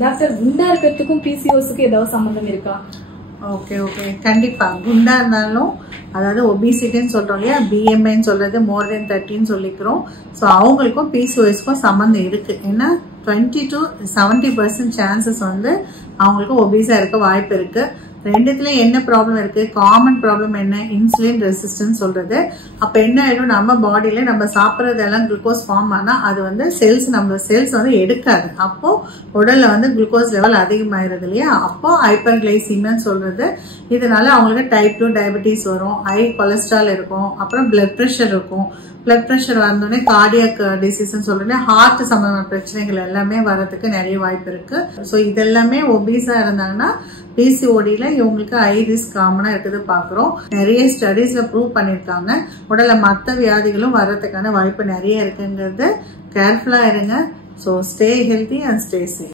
Doctor குண்டா இருக்கிறதுக்கும் பிசிஓஸ்க்கு ஏதாவது சம்பந்தம் இருக்கா? ஓகே கண்டிப்பா. குண்டா இருந்தாலும் அதாவது ஒபிசிட்டின்னு சொல்றோம் இல்லையா, பிஎம்ஐன்னு சொல்றது மோர் தென் 30ன்னு சொல்லிக்கிறோம். ஸோ அவங்களுக்கும் பிசிஓஎஸ்க்கும் சம்மந்தம் இருக்கு. ஏன்னா 20 to 70% சான்சஸ் வந்து அவங்களுக்கு ஒபிஸா இருக்க வாய்ப்பு இருக்கு. ரெண்டுத்துல என்ன ப்ராப்ளம் இருக்கு? காமன் ப்ராப்ளம் என்ன? இன்சுலின் ரெசிஸ்டன்ஸ் சொல்றது. அப்ப என்ன ஆயிடும், நம்ம பாடியில நம்ம சாப்பிட்றதெல்லாம் குளுக்கோஸ் ஃபார்ம் ஆனா அது வந்து நம்ம செல்ஸ் வந்து எடுக்காது. அப்போ உடல்ல வந்து குளுக்கோஸ் லெவல் அதிகமாயிருது இல்லையா, அப்போ ஹைப்பர் கிளைசீமியான்னு சொல்றது. இதனால அவங்களுக்கு டைப் 2 டயபெட்டிஸ் வரும், ஹை கொலஸ்ட்ரால் இருக்கும், அப்புறம் பிளட் ப்ரெஷர் இருக்கும். பிளட் ப்ரெஷர் வந்தோடனே கார்டியாக் டிசீஸ்ன்னு சொல்றேன், ஹார்ட் சம்பந்தமான பிரச்சனைகள் எல்லாமே வர்றதுக்கு நிறைய வாய்ப்பு இருக்கு. ஸோ இதெல்லாமே ஒபீஸா இருந்தாங்கன்னா பிசிஓடியில இவங்களுக்கு ஹை ரிஸ்க் காமனா இருக்குது பாக்குறோம். நிறைய ஸ்டடீஸ்ல ப்ரூவ் பண்ணிருக்காங்க. உடல்ல மற்ற வியாதிகளும் வர்றதுக்கான வாய்ப்பு நிறைய இருக்குங்கிறது கேர்ஃபுல்லா இருங்க. So stay healthy and stay safe.